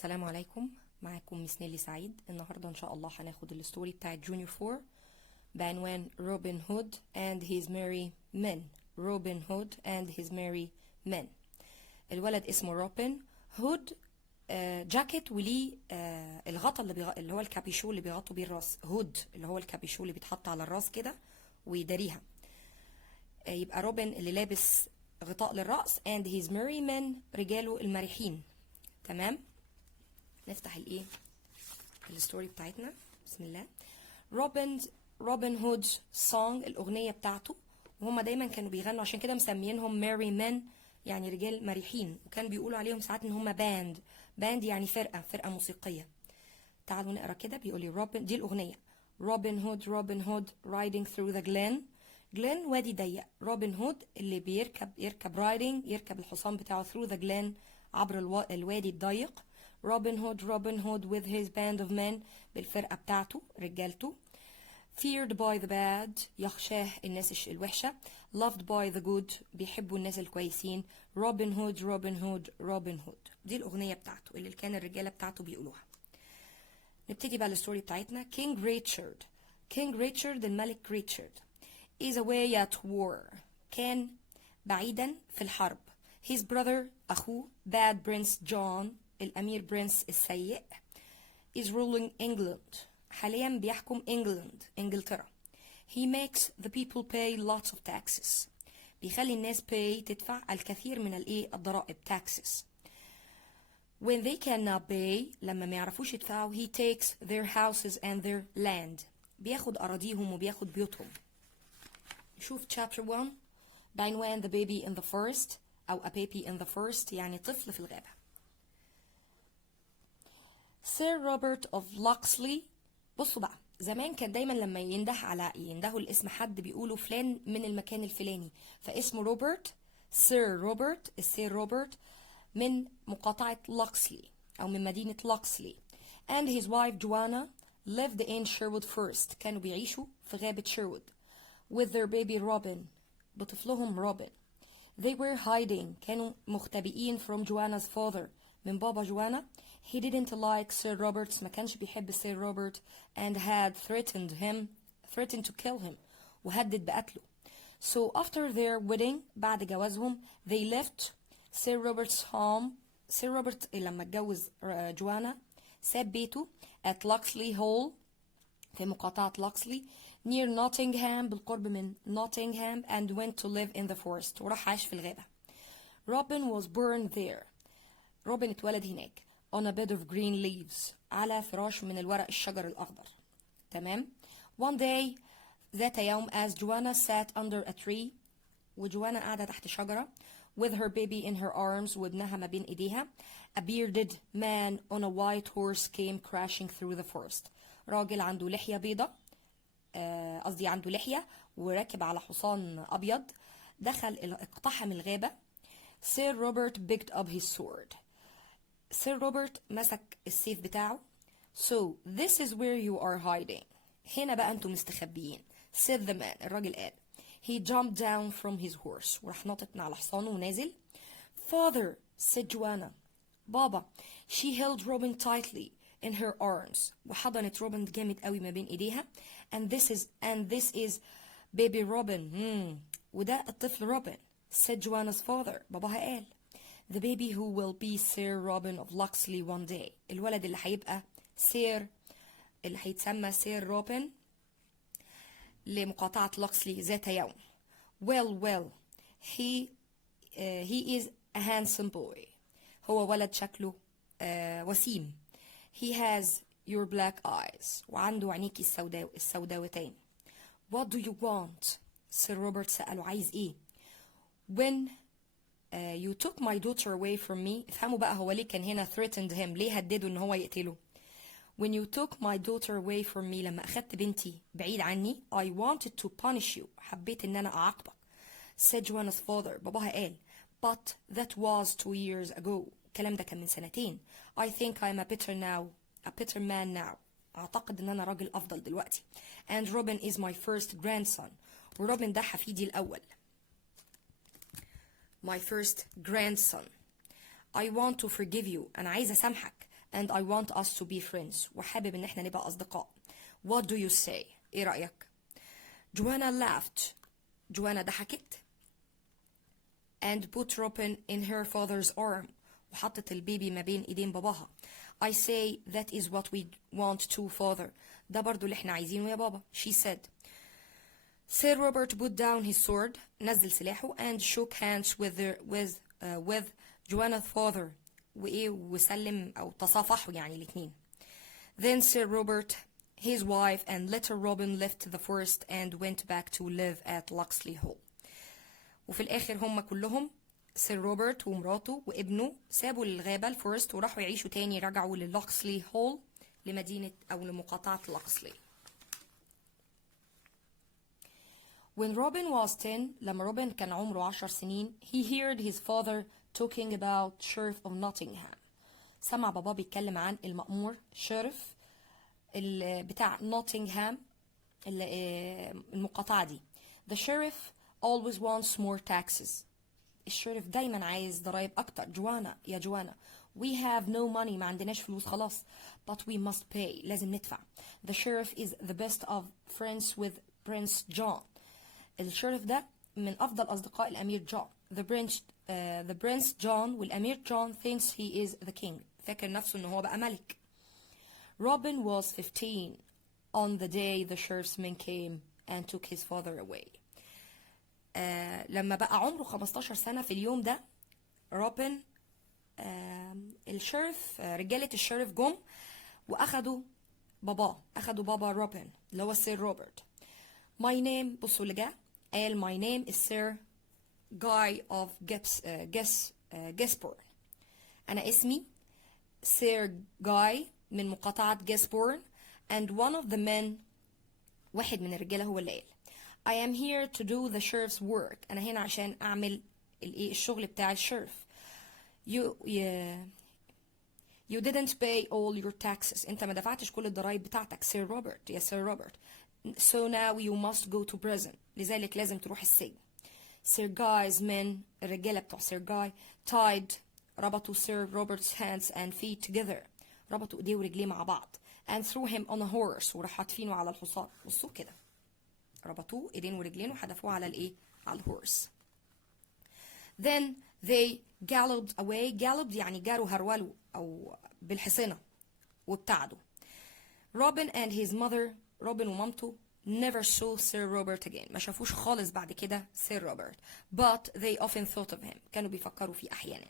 السلام عليكم. معاكم مس نيللى سعيد. النهارده ان شاء الله هناخد الستوري بتاعت جونيور 4 بعنوان روبن هود and his merry men. روبن هود and his merry men. الولد اسمه روبن هود. جاكيت وليه الغطا اللي هو الكابيشو اللي بيغطوا بيه الراس. هود اللي هو الكابيشو اللي بيتحط على الراس كده ويداريها. يبقى روبن اللي لابس غطاء للرأس and his merry men رجاله المرحين. تمام. نفتح الايه الستوري بتاعتنا. بسم الله. روبن هودز سونج الاغنيه بتاعته، وهم دايما كانوا بيغنوا عشان كده مسميينهم ميري مان، يعني رجال مريحين، وكان بيقولوا عليهم ساعات ان هم باند يعني فرقه موسيقيه. تعالوا نقرا كده. بيقول لي روبن، دي الاغنيه. روبن هود رايدنج ثرو ذا جلين وادي ضيق. روبن هود اللي يركب يركب الحصان بتاعه through the glen عبر الوادي الضيق. روبن هود with his band of men بالفرقة بتاعته رجالته. feared by the bad يخشاه الناس الوحشة. loved by the good بيحبوا الناس الكويسين. روبن هود دي الأغنية بتاعته اللي كان الرجالة بتاعته بيقولوها. نبتدي بقى الستوري بتاعتنا. كينج ريتشارد الملك ريتشارد is away at war كان بعيدا في الحرب. his brother أخوه bad prince John الأمير برنس السيء is ruling England حاليا بيحكم إنجلترا. he makes the people pay lots of taxes بيخلي الناس تدفع الكثير من الضرائب taxes. when they cannot pay لما ما يعرفوش يدفعوا he takes their houses and their land بياخد أراضيهم وبياخد بيوتهم. نشوف chapter 1 بعنوان the baby in the forest أو a baby in the forest يعني طفل في الغابة. سير روبرت اوف لوكسلي. بصوا بقى، زمان كان دايما لما يندهوا الاسم حد بيقولوا فلان من المكان الفلاني، فاسمه روبرت. السير روبرت من مقاطعة لوكسلي أو من مدينة لوكسلي. and his wife Joanna lived in Sherwood Forest كانوا بيعيشوا في غابة شيرwood with their baby Robin بطفلهم روبن. they were hiding كانوا مختبئين from Joanna's father من بابا جوانا. he didn't like Sir Robert ما كانش بيحب Sir Robert and had threatened to kill him وهدد بقتله. so after their wedding بعد جوازهم they left Sir Robert's home. Sir Robert لما اتجوز جوانا ساب بيته at Locksley Hall في مقاطعة لوكسلي near Nottingham بالقرب من Nottingham and went to live in the forest وراح عاش في الغابة. Robin was born there. روبن اتولد هناك on a bed of green leaves على فراش من الورق الشجر الأخضر. تمام. one day ذات يوم as Joanna sat under a tree وجوانا قاعدة تحت شجرة with her baby in her arms وابنها ما بين ايديها. a bearded man on a white horse came crashing through the forest. راجل عنده لحية بيضة عنده لحية وراكب على حصان أبيض اقتحم الغابة. سير روبرت picked up his sword. سير روبرت مسك السيف بتاعه. so this is where you are hiding هنا بقى انتم مستخبيين. said the man الراجل قال. he jumped down from his horse وراح ناطط من على حصانه ونازل. father said Joanna بابا. she held Robin tightly in her arms وحضنت روبن جامد قوي ما بين ايديها. and this is baby Robin وده الطفل روبن. said Joanna's father باباها قال. the baby who will be Sir Robin of Locksley one day الولد اللي هيبقى اللي هيتسمى سير روبن لمقاطعة لوكسلي ذات يوم. well he is a handsome boy هو ولد شكله وسيم. he has your black eyes وعنده عينيكي السوداوتين. what do you want سير روبرت سأله عايز ايه. when you took my daughter away from me. افهموا بقى هو ليه كان هنا threatened him، ليه هدده ان هو يقتله. when you took my daughter away from me لما اخدت بنتي بعيد عني I wanted to punish you حبيت ان انا اعاقبك. said Joanna's father باباها قال. but that was 2 years ago الكلام ده كان من سنتين. I think I'm a better man now اعتقد ان انا راجل افضل دلوقتي. and Robin is my first grandson وروبن ده حفيدي الاول. my first grandson. I want to forgive you أنا عايزة أسامحك and I want us to be friends. وحابب إن احنا نبقى أصدقاء. What do you say? إيه رأيك؟ Joanna laughed. جوانا ضحكت. And put Robin in her father's arm. وحطت البيبي ما بين إيدين باباها. I say that is what we want to, father. ده برضو اللي احنا عايزينه يا بابا. She said. Sir Robert put down his sword. نزل سلاحه and shook hands with Joanna's father. وإيه وسلم أو تصافحوا يعني الاتنين. Then Sir Robert, his wife, and little Robin left the forest and went back to live at Locksley Hall. وفي الآخر هم كلهم سير روبرت ومراته وابنه سابوا الغابة الفورست وراحوا يعيشوا تاني، رجعوا للوكسلي هول لمدينة أو لمقاطعة لوكسلي. When Robin was 10, لما روبن كان عمره 10 سنين, he heard his father talking about Sheriff of Nottingham. سمع بابا بيتكلم عن المأمور شيرف بتاع نوتنغهام المقاطعة دي. The sheriff always wants more taxes. الشريف دايما عايز ضرايب أكتر. جوانا يا جوانا we have no money ما عندناش فلوس خلاص but we must pay لازم ندفع. The sheriff is the best of friends with Prince John. الشريف ده من أفضل أصدقاء الأمير جون. The Prince John والأمير جون thinks he is the king. فاكر نفسه إنه هو بقى ملك. Robin was 15 on the day the sheriff's men came and took his father away. لما بقى عمره 15 سنة في اليوم ده روبن الشريف رجالة الشريف جم وأخدوا بابا روبن اللي هو سير روبرت. My name بصوا اللي جه قال my name is Sir Guy of Gisborne. أنا اسمي سير جاي من مقاطعة جيسبورن and one of the men واحد من الرجالة هو اللي قال I am here to do the sheriff's work. أنا هنا عشان أعمل الشغل بتاع الشريف. You didn't pay all your taxes. أنت ما دفعتش كل الضرايب بتاعتك سير روبرت يا سير روبرت. So now you must go to prison. لذلك لازم تروح السجن. Sir Guy's men الرجالة بتوع سير جاي tied ربطوا سير روبرت's hands and feet together. ربطوا ايديه ورجليه مع بعض and threw him on a horse وراح حاطفينه على الحصان. بصوا كده ربطوه ايدين ورجلين وحدفوه على الايه على الهورس. Then they galloped away. galloped يعني جاروا هرولوا او بالحصينة وابتعدوا. Robin and his mother روبن ومامته never saw Sir Robert again. ما شافوش خالص بعد كده سير روبرت. But they often thought of him. كانوا بيفكروا فيه أحيانا.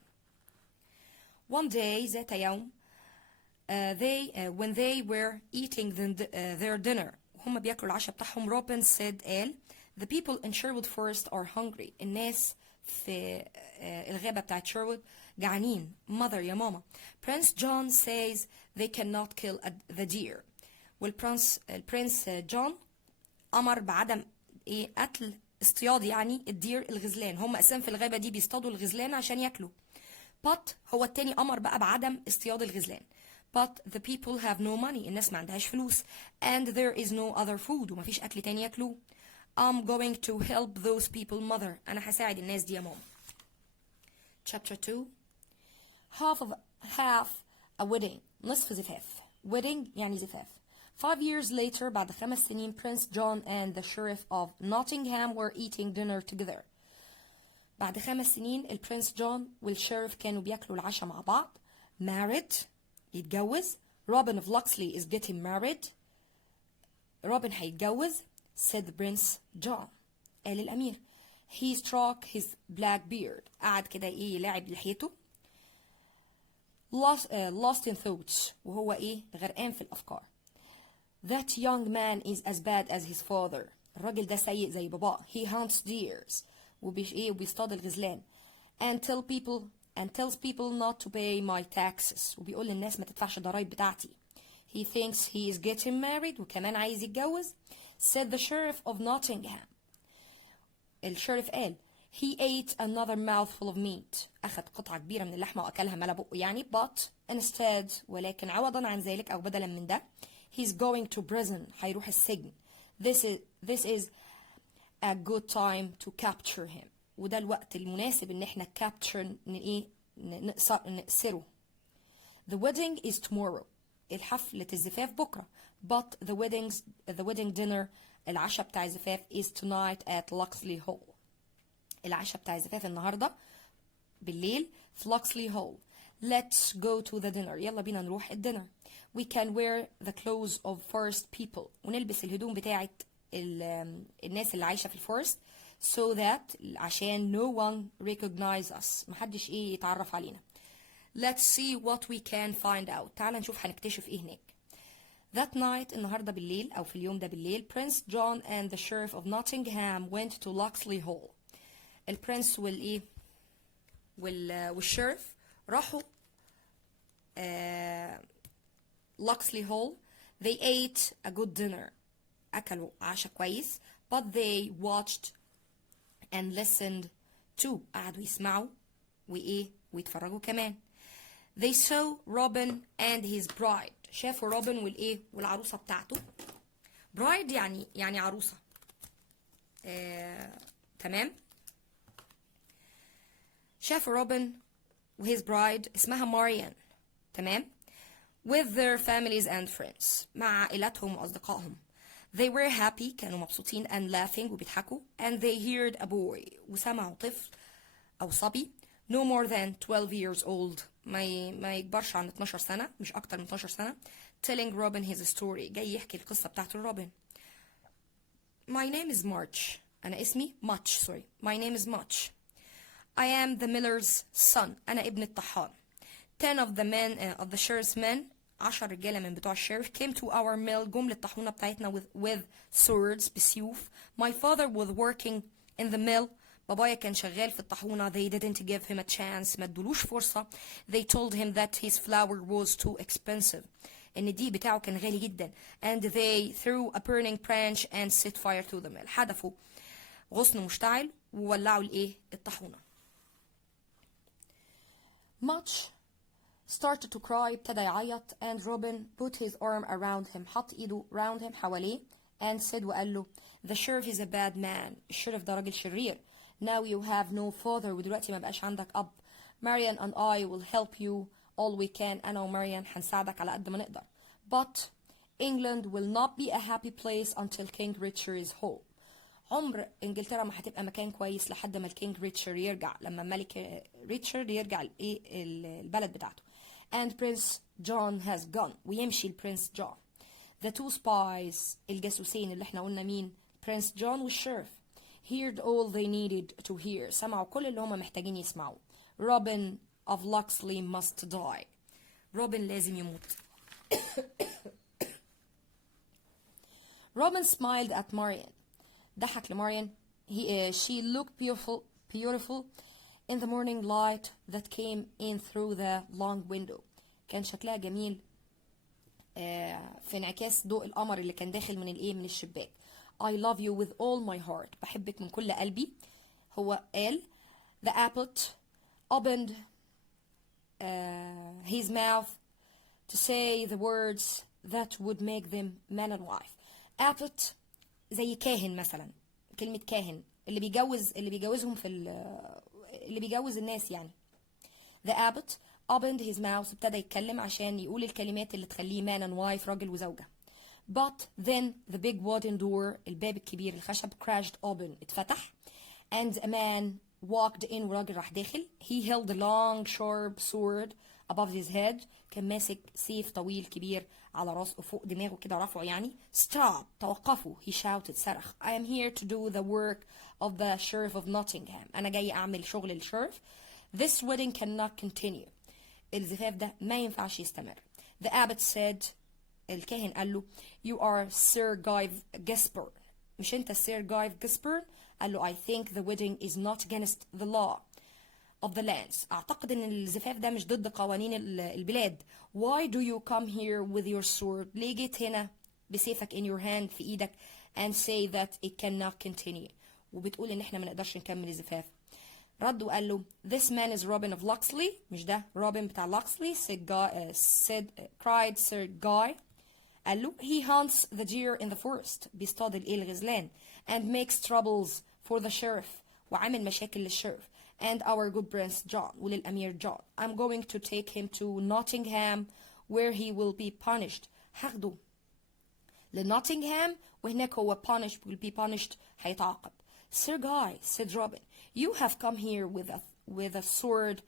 One day ذات يوم when they were eating their dinner وهم بياكلوا العشاء بتاعهم روبن said قال the people in Sherwood Forest are hungry. الناس في الغابة بتاعت شيرwood جعانين. mother يا ماما. Prince John says they cannot kill the deer. والبرنس جون أمر بعدم قتل اصطياد يعني الدير الغزلان. هم أساسا في الغابة دي بيصطادوا الغزلان عشان ياكلوا. but هو التاني أمر بقى بعدم اصطياد الغزلان. but the people have no money. الناس ما عندهاش فلوس. and there is no other food. ومفيش أكل تاني ياكلوه. I'm going to help those people mother. أنا هساعد الناس دي يا ماما. chapter 2 half a wedding. نصف زفاف. wedding يعني زفاف. 5 years later بعد 5 سنين Prince John and the Sheriff of Nottingham were eating dinner together. بعد 5 سنين البرنس جون والشيرف كانوا بياكلوا العشاء مع بعض. married يتجوز. Robin of Locksley is getting married. روبن هيتجوز. said the Prince John. قال الأمير. he struck his black beard. قعد كده يلاعب لحيته. lost in thoughts. وهو غرقان في الأفكار. That young man is as bad as his father. الراجل ده سيء زي باباه. He hunts deers. وبيصطاد الغزلان. And tells people not to pay my taxes. وبيقول للناس ما تدفعش ضرايب بتاعتي. He thinks he is getting married. وكمان عايز يتجوز. Said the sheriff of Nottingham. الشريف قال he ate another mouthful of meat. أخذ قطعة كبيرة من اللحمة وأكلها ملا بقه يعني. But instead ولكن عوضا عن ذلك أو بدلا من ده he's going to prison. هيروح السجن. This is a good time to capture him. وده الوقت المناسب ان احنا capture نأسره. The wedding is tomorrow. الحفلة الزفاف بكرة. But the wedding dinner, العشاء بتاع الزفاف, is tonight at Loxley Hall. العشاء بتاع الزفاف النهاردة بالليل في Loxley Hall. Let's go to the dinner. يلا بينا نروح الدينر. We can wear the clothes of forest people. ونلبس الهدوم بتاعت الناس اللي عايشة في الفورست. So that عشان no one recognize us. محدش يتعرف علينا. Let's see what we can find out. تعال نشوف هنكتشف هناك. That night, النهاردة بالليل أو في اليوم ده بالليل, Prince John and the Sheriff of Nottingham went to Loxley Hall. البرنس والشيرف راحوا Loxley Hall. They ate a good dinner. أكلوا عشاء كويس. But they watched and listened too. قعدوا يسمعوا ويتفرجوا كمان. They saw Robin and his bride. شافوا روبن والعروسة بتاعته. bride يعني عروسة. تمام. شافوا روبن وhis bride اسمها ماريان. تمام. with their families and friends. مع عائلاتهم وأصدقائهم. They were happy. كانوا مبسوطين and laughing وبيضحكوا. And they heard a boy. وسمعوا طفل أو صبي no more than 12 years old. ما يكبرش عن 12 سنة. مش أكتر من 12 سنة. telling Robin his story. جاي يحكي القصة بتاعته لروبن. My name is March. أنا اسمي Much. Sorry. My name is Much. I am the miller's son. أنا ابن الطحان. 10 of the men of the sheriff's men. 10 رجالة من بتوع الشيرف came to our mill. جم للطاحونة بتاعتنا with swords بسيوف. My father was working in the mill. بابايا كان شغال في الطاحونة. They didn't give him a chance. ما ادولوش فرصة. They told him that his flour was too expensive. إن الدقيق بتاعه كان غالي جدا. And they threw a burning branch and set fire to the mill. حدفوا غصن مشتعل وولعوا الطاحونة. Much started to cry. ابتدى يعيط. And Robin put his arm around him. حط ايده around him حواليه. And said وقال له The sheriff is a bad man. الشرف ده راجل شرير. Now you have no father. ودلوقتي ما بقاش عندك أب. Marian and I will help you all we can. أنا وماريان هنساعدك على قد ما نقدر. But England will not be a happy place until King Richard is home. عمر انجلترا ما هتبقى مكان كويس لحد ما الكينج ريتشارد يرجع. لما الملك ريتشارد يرجع البلد بتاعته. And Prince John has gone. ويمشي البرنس جون. The two spies. الجاسوسين اللي احنا قلنا مين؟ Prince John والشيرف. Heard all they needed to hear. سمعوا كل اللي هم محتاجين يسمعوا. Robin of Loxley must die. روبن لازم يموت. Robin smiled at Marian. ضحك لماريان. She looked beautiful in the morning light that came in through the long window. كان شكلها جميل في انعكاس ضوء القمر اللي كان داخل من الشباك. I love you with all my heart. بحبك من كل قلبي. هو قال the abbot opened his mouth to say the words that would make them man and wife. abbot زي كاهن مثلا. كلمة كاهن اللي بيجوزهم اللي بيجوز الناس يعني. The abbot opened his mouth. ابتدى يتكلم عشان يقول الكلمات اللي تخليه man and wife. راجل وزوجة. But then the big wooden door. الباب الكبير الخشب crashed open. اتفتح. And a man walked in. وراجل راح داخل. He held a long sharp sword above his head. كان ماسك سيف طويل كبير على راسه فوق دماغه كده رافعه يعني. Stop. توقفوا. He shouted. صرخ. I am here to do the work of the sheriff of Nottingham. أنا جاي أعمل شغل الشرف. This wedding cannot continue. الزفاف ده ما ينفعش يستمر. The abbot said. الكاهن قال له You are Sir Guy Gisborne. مش أنت Sir Guy Gisborne؟ قال له I think the wedding is not against the law of the lands. أعتقد إن الزفاف ده مش ضد قوانين البلاد. Why do you come here with your sword? ليه جيت هنا بسيفك in your hand في إيدك and say that it cannot continue. وبتقول إن إحنا ما نقدرش نكمل الزفاف. رد وقال له This man is Robin of Loxley. مش ده روبن بتاع Loxley. cried Sir Guy. قال له He hunts the deer in the forest. بيصطاد الغزلان. And makes troubles for the sheriff. وعامل مشاكل للشرف. and our good prince John وللأمير John. I'm going to take him to Nottingham where he will be punished. هاخده لنوتنغهام وهناك هو will be punished هيتعاقب. Sir Guy, said Robin, you have come here with a sword.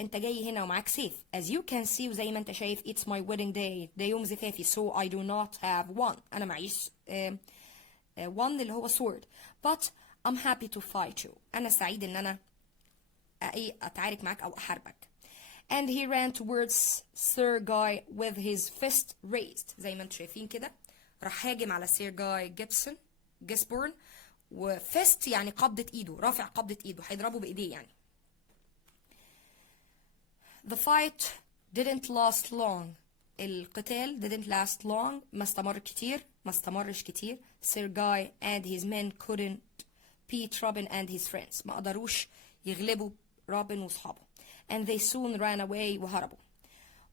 انت جاي هنا ومعاك سيف. As you can see وزي ما انت شايف it's my wedding day. ده يوم زفافي so I do not have one. انا معيش one اللي هو sword. But I'm happy to fight you. انا سعيد ان انا اتعارك معاك او احاربك. And he ran towards Sir Guy with his fist raised. زي ما انتم شايفين كده راح هاجم على سير جاي جيسبورن وفيست يعني قبضة ايده رافع قبضة ايده هيضربه بايديه يعني. The fight didn't last long. القتال didn't last long ما استمرش كتير. Sir Guy and his men couldn't beat Robin and his friends. ما قدروش يغلبوا روبن واصحابه. And they soon ran away وهربوا.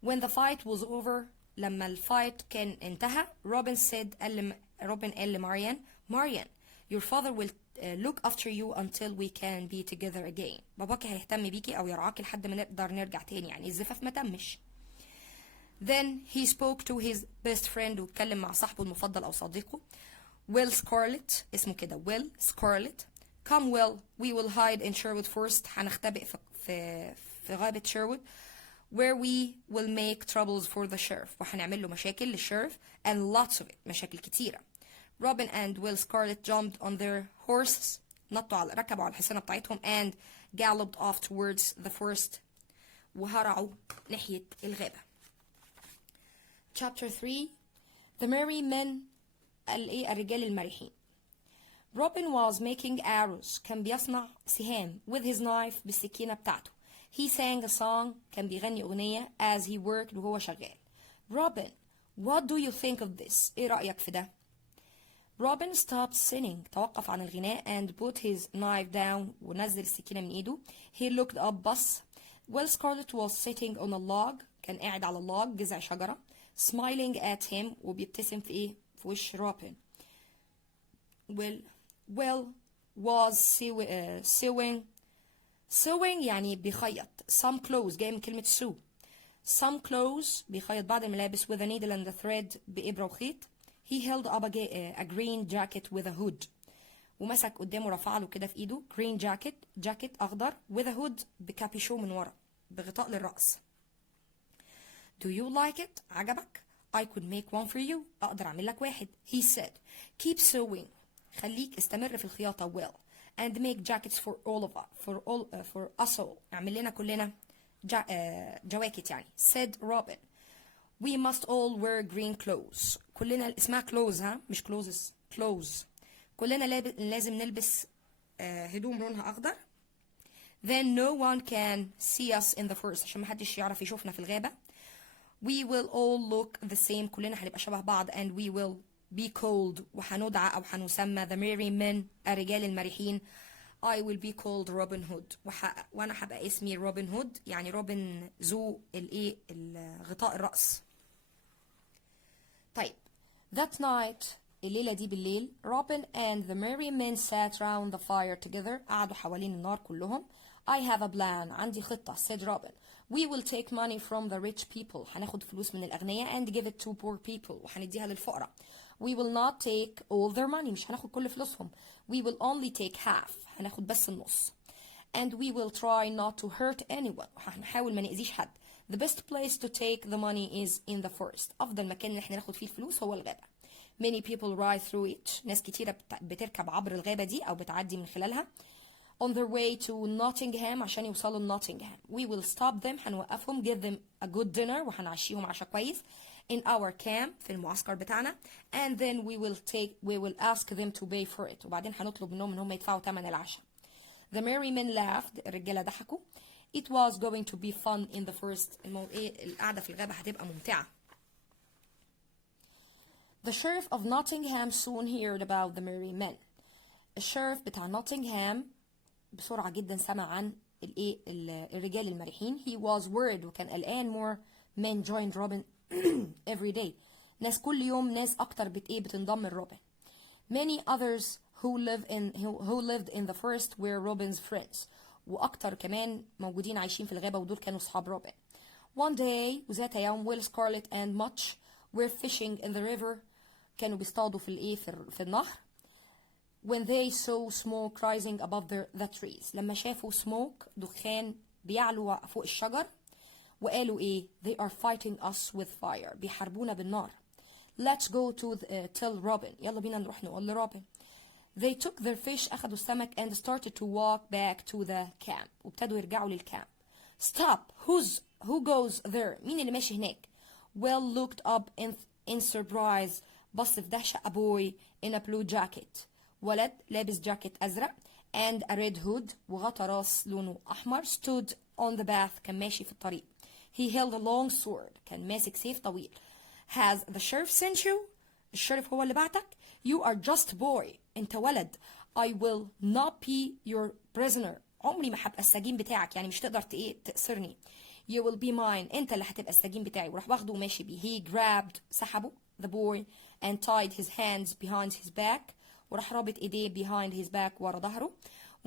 When the fight was over لما الفايت كان انتهى روبن قال لماريان your father will look after you until we can be together again. باباكي هيهتم بيكي او يرعاكي لحد ما نقدر نرجع تاني يعني الزفاف ما تمش. Then he spoke to his best friend واتكلم مع صاحبه المفضل او صديقه Will Scarlet اسمه كده Will Scarlet. Come Will, we will hide in Sherwood Forest. هنختبئ في غابة شيرwood where we will make troubles for the sheriff. وهنعمل له مشاكل للشيرف and lots of it مشاكل كتيرة. Robin and Will Scarlet jumped on their horses ركبوا على الحصانة بتاعتهم and galloped off towards the forest وهرعوا ناحية الغابة. Chapter 3 The Merry Men الرجال المرحين. Robin was making arrows كان بيصنع سهام with his knife بالسكينة بتاعته. He sang a song كان بيغني أغنية as he worked وهو شغال. Robin, what do you think of this? إيه رأيك في ده؟ Robin stopped singing توقف عن الغناء and put his knife down ونزل السكينة من إيده. He looked up بص. Will Scarlet was sitting on a log كان قاعد على log جذع شجرة smiling at him وبيبتسم في وش Robin. Will was sewing يعني بيخيط. Some clothes جاي من كلمة sew. Some clothes بيخيط بعض الملابس with a needle and a thread بإبرة وخيط. He held up a green jacket with a hood. ومسك قدامه رفع له كده في ايده green jacket أخضر with a hood بكابيشو من ورا بغطاء للرأس. Do you like it? عجبك؟ I could make one for you. أقدر أعمل لك واحد. He said, keep sewing. خليك استمر في الخياطة well. And make jackets for all of us. For us all. اعمل لنا كلنا جواكت يعني. Said Robin. We must all wear green clothes. كلنا اسمها clothes ها مش clothes. كلنا لازم نلبس هدوم لونها أخضر. Then no one can see us in the forest عشان محدش يعرف يشوفنا في الغابة. We will all look the same. كلنا هنبقى شبه بعض and we will be called وهندعى أو هنسمى the merry men الرجال المرحين. I will be called Robin Hood وأنا هبقى اسمي روبن هود يعني روبن ذو غطاء الرأس. طيب that night الليلة دي بالليل Robin and the merry men sat round the fire together قعدوا حوالين النار كلهم. I have a plan. عندي خطة said Robin. We will take money from the rich people. هناخد فلوس من الأغنياء and give it to poor people. وهنديها للفقراء. We will not take all their money. مش هناخد كل فلوسهم. We will only take half. هناخد بس النص. And we will try not to hurt anyone. هنحاول ما نأذيش حد. The best place to take the money is in the forest. أفضل مكان إن احنا ناخد فيه الفلوس هو الغابة. Many people ride through it. ناس كتيرة بتركب عبر الغابة دي أو بتعدي من خلالها. On their way to Nottingham عشان يوصلوا Nottingham. We will stop them. هنوقفهم. Give them a good dinner. وهنعشيهم عشاء كويس. In our camp في المعسكر بتاعنا. And then we will ask them to pay for it. وبعدين هنطلب منهم إن هم يدفعوا ثمن العشاء. The merry men laughed. الرجالة ضحكوا. It was going to be fun in the forest. القعدة في الغابة هتبقى ممتعة. The sheriff of Nottingham soon heard about the merry men. الشeriف بتاع نوتنغهام بسرعة جدا سمع عن الرجال المرحين. He was worried وكان قلقان. More men joined Robin every day. ناس كل يوم ناس أكتر بتنضم لروبن. Many others who lived in the forest were Robin's friends. واكتر كمان موجودين عايشين في الغابة، ودول كانوا صحاب روبن. One day وذات يوم Will, Scarlet and Much were fishing in the river. كانوا بيصطادوا في الايه في النهر. When they saw smoke rising above the trees. لما شافوا smoke دخان بيعلو فوق الشجر، وقالوا ايه؟ They are fighting us with fire. بيحاربونا بالنار. Let's go to tell Robin. يلا بينا نروح نقول لروبن. They took their fish. أخذوا السمك and started to walk back to the camp. وابتدوا يرجعوا للكامب. Stop. Who goes there? مين اللي ماشي هناك؟ Will looked up in surprise. بص في دهشة. A boy in a blue jacket. ولد لابس جاكيت أزرق and a red hood وغطى راس لونه أحمر stood on the path. كان ماشي في الطريق. He held a long sword. كان ماسك سيف طويل. Has the sheriff sent you? الشرف هو اللي بعتك؟ You are just boy. انت ولد. I will not be your prisoner. عمري ما هبقى السجين بتاعك، يعني مش تقدر تأسرني. You will be mine. انت اللي هتبقى السجين بتاعي. وراح واخده وماشي بيه. He grabbed سحبه the boy and tied his hands behind his back. وراح رابط ايديه behind his back ورا ظهره.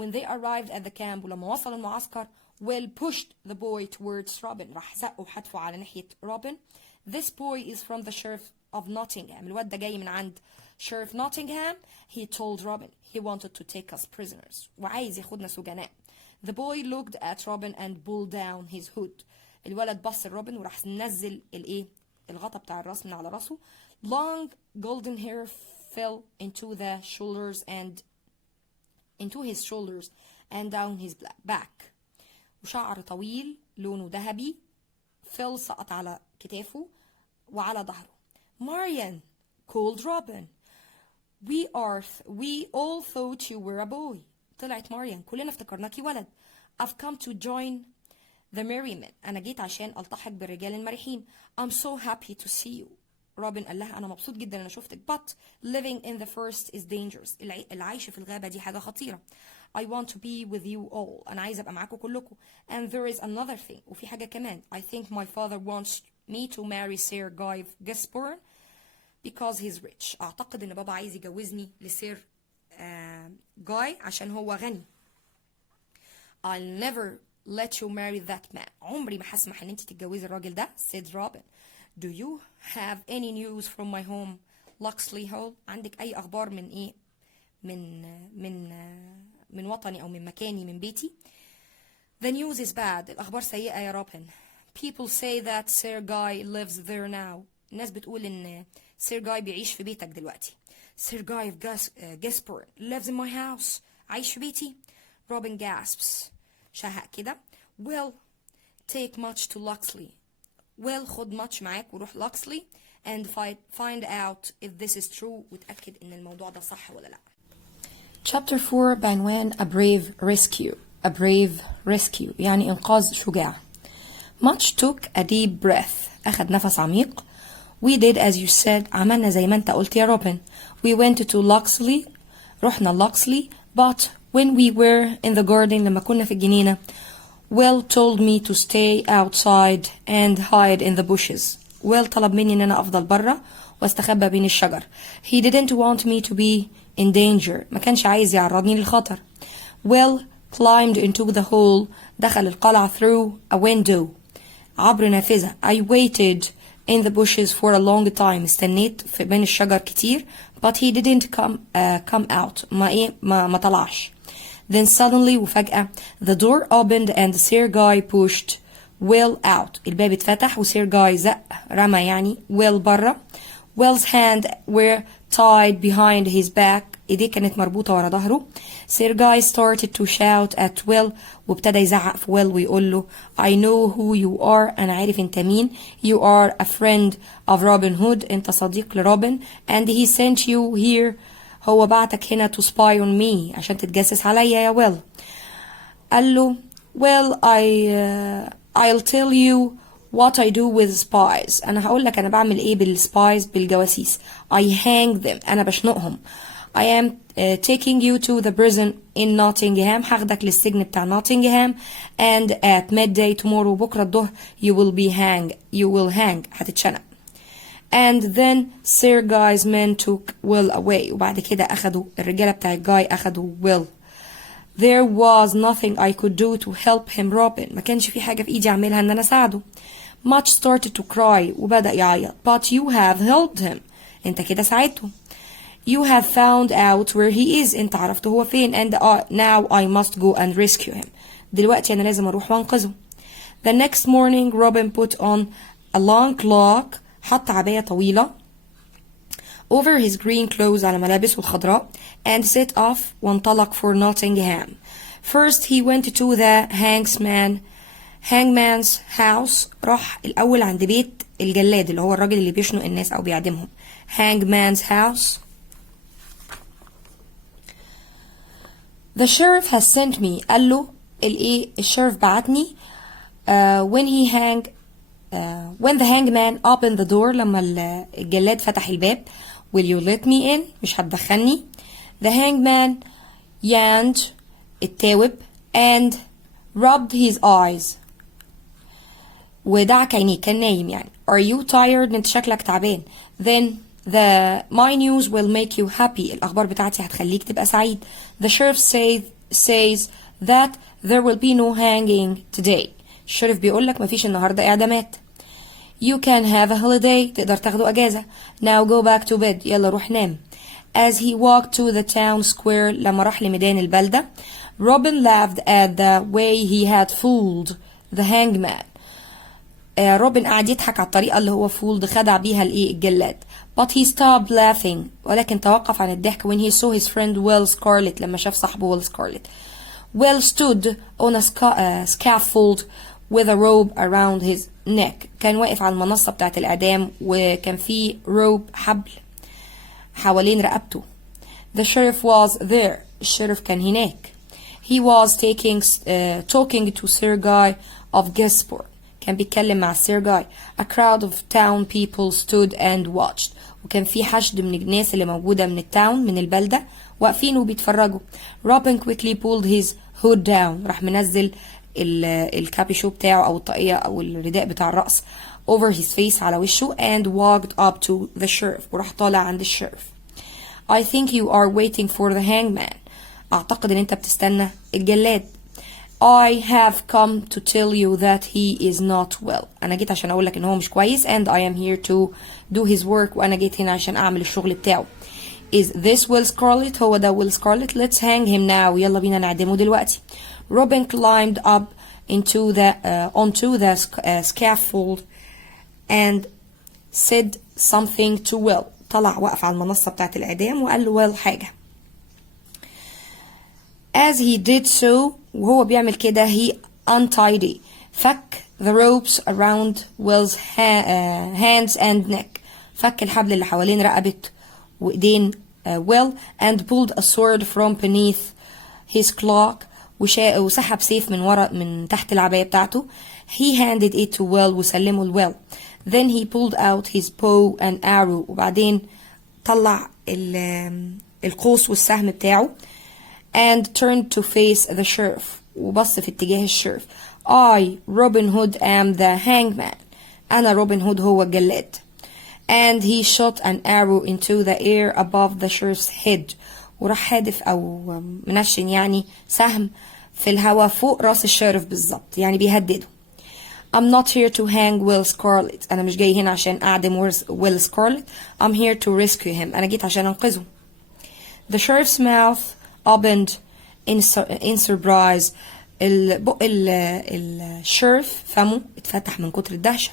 When they arrived at the camp ولما وصل المعسكر Will pushed the boy towards Robin. راح زقه وحدفه على ناحية روبن. This boy is from the sheriff of Nottingham. الواد ده جاي من عند Sheriff Nottingham. He told Robin he wanted to take us prisoners. وعايز ياخدنا سجناء. The boy looked at Robin and pulled down his hood. الولد بص لروبن وراح نزل الايه؟ الغطا بتاع الراس من على راسه. Long golden hair fell into his shoulders and down his back. وشعر طويل لونه ذهبي فيل سقط على كتافه وعلى ظهره. Marian called Robin. We all thought you were a boy. طلعت ماريان كلنا افتكرناكي ولد. I've come to join the merrymen. أنا جيت عشان ألتحق بالرجال المرحين. I'm so happy to see you. روبن قال لها أنا مبسوط جدا أنا شفتك. But living in the forest is dangerous. العيش في الغابة دي حاجة خطيرة. I want to be with you all. أنا عايزة أبقى معاكم كلكم. And there is another thing. وفي حاجة كمان. I think my father wants me to marry Sir Guy Gisborne because he's rich. أعتقد إن بابا عايز يجوزني لسير جاي عشان هو غني. I'll never let you marry that man. عمري ما هسمح إن أنت تتجوزي الراجل ده. said Robin. Do you have any news from my home, Locksley Hall? عندك أي أخبار من إيه؟ من وطني أو من مكاني من بيتي؟ The news is bad. الأخبار سيئة يا روبن. People say that Sir Guy lives there now. الناس بتقول إن سير جاي بيعيش في بيتك دلوقتي. Sir Guy of Gisborne lives in my house. عايش في بيتي. Robin gasps. شهق كده. Well, take much to Locksley. Well, خد much معاك وروح Locksley and find out if this is true. وتأكد إن الموضوع ده صح ولا لا. Chapter 4 بعنوان A Brave Rescue. A Brave Rescue يعني إنقاذ شجاع. Much took a deep breath. أخذ نفس عميق. We did as you said. عملنا زي ما أنت قلت يا روبن. We went to Locksley. رحنا Locksley. But when we were in the garden لما كنا في الجنينة Will told me to stay outside and hide in the bushes. Will طلب مني إن أنا أفضل برا واستخبى بين الشجر. He didn't want me to be in danger. ما كانش عايز يعرضني للخطر. Will climbed into the hole. دخل القلعة through a window. عبر نافذة. I waited in the bushes for a long time. استنيت في بين الشجر كتير. But he didn't come out. ما طلعش. Then suddenly وفجأة the door opened and Sir Guy pushed Will out. الباب اتفتح وسير جاي زق رمى يعني Will برا. Will's hand were tied behind his back. ايديه كانت مربوطة ورا ظهره. Sir Guy started to shout at Will. وابتدى يزعق في Will ويقول له I know who you are. أنا عارف أنت مين. You are a friend of Robin Hood. أنت صديق لروبن. And he sent you here. هو بعتك هنا to spy on me. عشان تتجسس عليا يا Will. قال له Well I'll tell you what I do with spies. أنا هقول لك أنا بعمل إيه بالسبايز بالجواسيس. I hang them. أنا بشنقهم. I am taking you to the prison in Nottingham. هاخدك للسجن بتاع Nottingham. And at midday tomorrow بكرة الظهر you will hang. هتتشنق. And then Sir Guy's men took Will away. وبعد كده أخدوا الرجالة بتاع الجاي أخدوا Will. There was nothing I could do to help him, Robin. ما كانش في حاجة في إيدي أعملها إن أنا أساعده. Much started to cry وبدأ يعيط. But you have helped him. أنت كده ساعدته. You have found out where he is. أنت عرفت هو فين. And now I must go and rescue him. دلوقتي أنا لازم أروح وأنقذه. The next morning Robin put on a long cloak. حط عباية طويلة over his green clothes على ملابسه الخضراء and set off وانطلق for Nottingham. First he went to the hangman's house. راح الأول عند بيت الجلاد اللي هو الراجل اللي بيشنق الناس أو بيعدمهم. Hangman's house. The sheriff has sent me. قال له الشeriف بعتني when the hangman opened the door. لما الجلاد فتح الباب. Will you let me in? مش هتدخلني. The hangman yawned التاوب and rubbed his eyes. ودعك عينيه كان نايم يعني. Are you tired? انت شكلك تعبان. Then my news will make you happy. الأخبار بتاعتي هتخليك تبقى سعيد. The sheriff says that there will be no hanging today. الشريف بيقولك مفيش النهاردة إعدامات. You can have a holiday. تقدر تاخدوا أجازة. Now go back to bed. يلا روح نام. As he walked to the town square. لما راح لميدان البلدة. Robin laughed at the way he had fooled the hangman. روبن قعد يضحك على الطريقة اللي هو خدع بيها الجلاد. But he stopped laughing. ولكن توقف عن الضحك when he saw his friend Will Scarlet. لما شاف صاحبه Will Scarlet. Will stood on a scaffold with a rope around his neck. كان واقف على المنصة بتاعة الإعدام وكان فيه rope حبل حوالين رقبته. The sheriff was there. الشريف كان هناك. He was talking to Sir Guy of Gasport. كان بيتكلم مع Sir Guy. A crowd of town people stood and watched. وكان في حشد من الناس اللي موجودة من التاون من البلدة واقفين وبيتفرجوا. Robin quickly pulled his hood down. راح منزل الكابيشو بتاعه أو الطاقية أو الرداء بتاع الرأس over his face على وشه and walked up to the sheriff. وراح طالع عند الشرف. I think you are waiting for the hangman. أعتقد إن أنت بتستنى الجلاد. I have come to tell you that he is not well. أنا جيت عشان أقول لك إن هو مش كويس and I am here to do his work. وأنا جيت هنا عشان أعمل الشغل بتاعه. Is this Will Scarlet? هو ده Will Scarlet. Let's hang him now. يلا بينا نعدمه دلوقتي. Robin climbed up onto the scaffold and said something to Will. طلع وقف على المنصة بتاعت الإعدام وقال له Will حاجة. As he did so وهو بيعمل كده he untied فك the ropes around Will's hands and neck. فك الحبل اللي حوالين رقبة وإيدين Will and pulled a sword from beneath his cloak. وسحب سيف من تحت العباية بتاعته. He handed it to Will وسلمه لويل. Then he pulled out his bow and arrow. وبعدين طلع القوس والسهم بتاعه. And turned to face the sheriff. وبص في اتجاه الشرف. I, Robin Hood, am the hangman. أنا روبن هود هو الجلاد. And he shot an arrow into the air above the sheriff's head. وراح حادف أو منشن يعني سهم في الهواء فوق راس الشرف بالظبط يعني بيهدده. I'm not here to hang Will Scarlet. أنا مش جاي هنا عشان أعدم Will Scarlet. I'm here to rescue him. أنا جيت عشان أنقذه. The sheriff's mouth opened in surprise. البق الشرف فمه اتفتح من كتر الدهشة.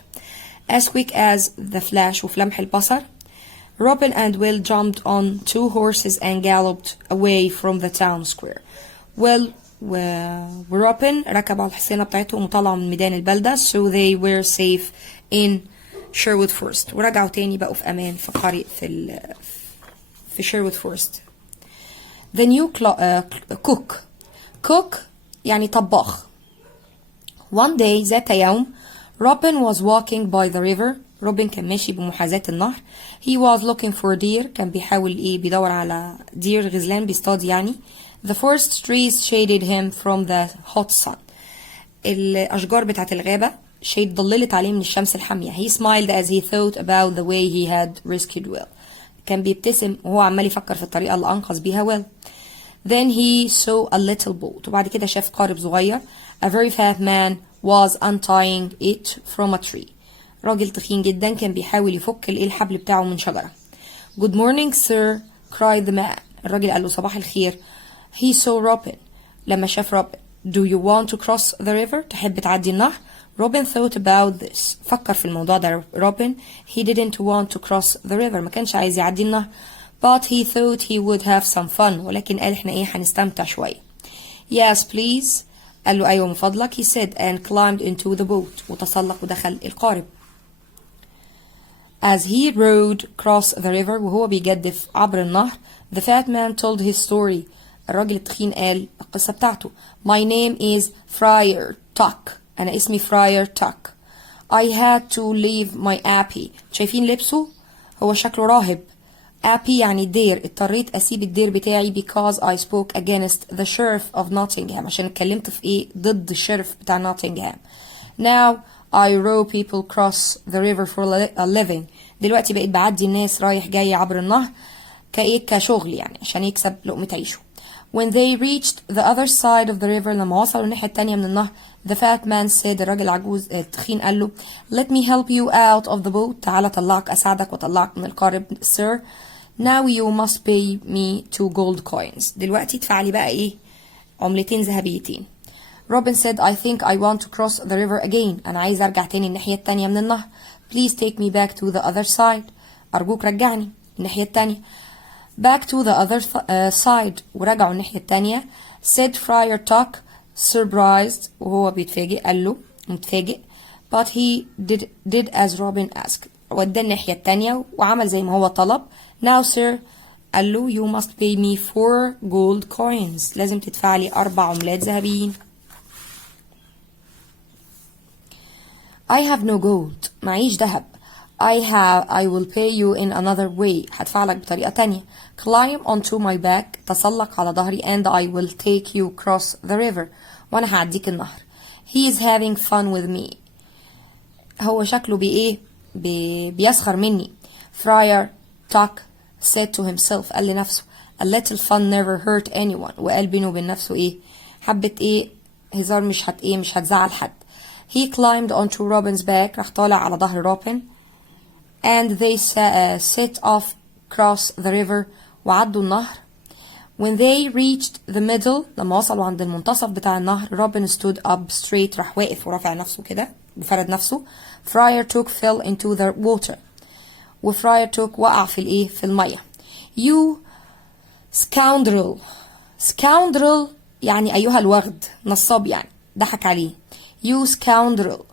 As quick as the flash وفي لمح البصر. Robin and Will jumped on 2 horses and galloped away from the town square. Will وروبن ركبوا على الحصينة بتاعتهم وطلعوا من ميدان البلدة so they were safe in Sherwood Forest. ورجعوا تاني بقوا في أمان في قرية في Sherwood Forest. The new cook يعني طباخ. One day ذات يوم Robin was walking by the river. روبن كان ماشي بمحاذاة النهر. He was looking for deer. كان بيحاول بيدور على دير غزلان بيصطاد يعني. The forest trees shaded him from the hot sun. الأشجار بتاعت الغابة ضللت عليه من الشمس الحامية. He smiled as he thought about the way he had rescued Will. كان بيبتسم وهو عمال يفكر في الطريقة اللي أنقذ بيها Will. Then he saw a little boat. وبعد كده شاف قارب صغير. A very fat man was untying it from a tree. راجل تخين جدا كان بيحاول يفك الحبل بتاعه من شجرة. Good morning sir, cried the man. الراجل قال له صباح الخير. He saw Robin. لما شاف روبن. Do you want to cross the river? تحب تعدي النهر؟ Robin thought about this. فكر في الموضوع ده روبن. He didn't want to cross the river. ما كانش عايز يعدي النهر. But he thought he would have some fun. ولكن قال احنا ايه هنستمتع شوية. Yes please. قال له ايوه من فضلك. He said and climbed into the boat. وتسلق ودخل القارب. As he rowed across the river وهو بيجدف عبر النهر, the fat man told his story. الراجل التخين قال القصة بتاعته. My name is Friar Tuck. أنا اسمي Friar Tuck. I had to leave my abbey. شايفين لبسه؟ هو شكله راهب. abbey يعني دير. اضطريت أسيب الدير بتاعي because I spoke against the sheriff of Nottingham. عشان اتكلمت في إيه؟ ضد الشرف بتاع Nottingham. Now I row people cross the river for a living. دلوقتي بقيت بعدي الناس رايح جاي عبر النهر كشغل يعني عشان يكسب لقمة عيشه. When they reached the other side of the river لما وصلوا الناحية التانية من النهر, the fat man said, الراجل العجوز التخين قال له, let me help you out of the boat. تعالى طلعك أساعدك وطلعك من القارب sir. Now you must pay me 2 gold coins. دلوقتي ادفع لي بقى ايه؟ عملتين ذهبيتين. Robin said, I think I want to cross the river again. أنا عايز أرجع تاني الناحية التانية من النهر. Please take me back to the other side. أرجوك رجعني الناحية التانية. Back to the other side. ورجعوا الناحية التانية. Said Friar Tuck, surprised. وهو بيتفاجئ قال له متفاجئ. But he did as Robin asked. ودى الناحية التانية وعمل زي ما هو طلب. Now sir, قال له you must pay me 4 gold coins. لازم تدفع لي 4 عملات ذهبيين. I have no gold. معيش ذهب. I will pay you in another way. هدفع لك بطريقة تانية. Climb onto my back. تسلق على ظهري and I will take you across the river. وأنا هعديك النهر. He is having fun with me. هو شكله بيسخر مني. Friar Tuck said to himself. قال لنفسه a little fun never hurt anyone. وقال بينه وبين نفسه حبة هزار مش هتزعل حد. He climbed onto Robin's back. راح طالع على ظهر روبن. And they set off across the river. وعدوا النهر. When they reached the middle. لما وصلوا عند المنتصف بتاع النهر, Robin stood up straight. راح واقف ورافع نفسه كده بفرد نفسه. Friar Tuck fell into the water. وفراير توك وقع في المية. You scoundrel. scoundrel يعني أيها الوغد, نصاب يعني, ضحك عليه. You scoundrel,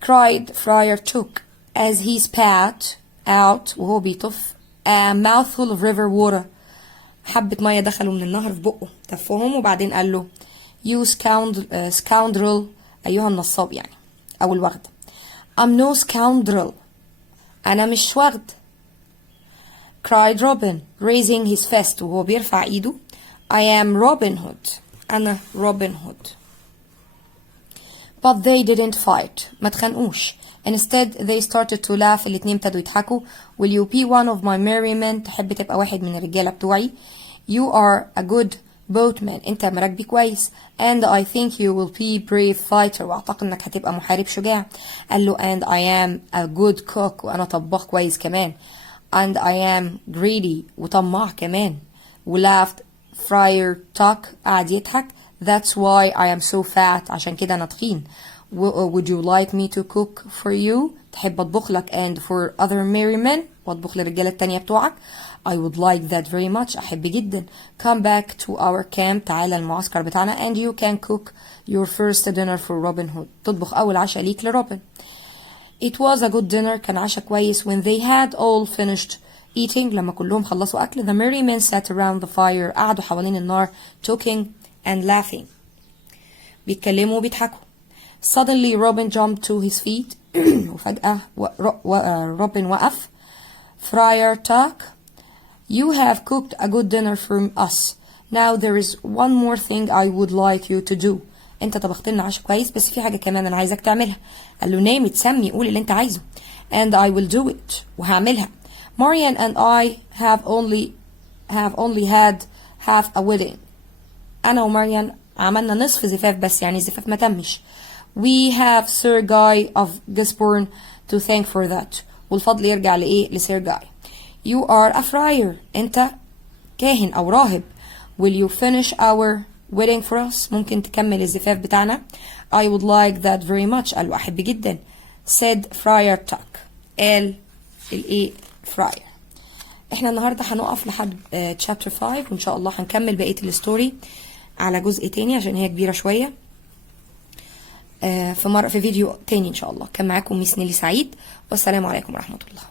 cried Friar Tuck as he spat out. وهو بيطف a mouthful of river water. حبة مية دخلوا من النهر في بقه, تفهم, وبعدين قال له you scoundrel أيها النصاب يعني أو الوغد. I'm no scoundrel. أنا مش وغد. cried Robin raising his fist. وهو بيرفع إيده. I am Robin Hood. أنا Robin Hood. But they didn't fight. ما تخانقوش. Instead they started to laugh. الاتنين ابتدوا يضحكوا. Will you be one of my merry men? تحب تبقى واحد من الرجالة بتوعي. You are a good boatman. انت مراكبي كويس. And I think you will be brave fighter. واعتقد انك هتبقى محارب شجاع. قال له and I am a good cook. وانا طباخ كويس كمان. And I am greedy. وطماع كمان. laughed Friar Tuck. قعد يضحك. That's why I am so fat. عشان كده انا تخين. Would you like me to cook for you? تحب اطبخ لك and for other merry men. واطبخ للرجالة التانية بتوعك. I would like that very much. أحب جدا. Come back to our camp. تعال المعسكر بتاعنا and you can cook your first dinner for Robin Hood. تطبخ أول عشاء ليك لروبن. It was a good dinner. كان عشاء كويس. When they had all finished eating. لما كلهم خلصوا أكل. The merry men sat around the fire. قعدوا حوالين النار talking and laughing. بيتكلموا وبيضحكوا. Suddenly Robin jumped to his feet. وفجأة روبن وقف. Friar Tuck, you have cooked a good dinner for us. Now there is one more thing I would like you to do. انت طبخت لنا عشاء كويس بس في حاجة كمان انا عايزك تعملها. قال له name it, سمي, قول اللي انت عايزه. And I will do it. وهعملها. Marian and I have only had have a wedding. أنا ومريم عملنا نصف زفاف بس، يعني الزفاف ما تمش. We have Sir Guy of Gisborne to thank for that. والفضل يرجع لإيه؟ لسير جاي. You are a friar. أنت كاهن أو راهب. Will you finish our wedding for us؟ ممكن تكمل الزفاف بتاعنا. I would like that very much. قال أحب جدا. said Friar Tuck. قال الإيه؟ Friar. احنا النهارده هنقف لحد chapter 5، وإن شاء الله هنكمل بقية الستوري على جزء تاني عشان هي كبيرة شوية. في فيديو تاني إن شاء الله. كان معاكم ميس نيلي سعيد، والسلام عليكم ورحمة الله.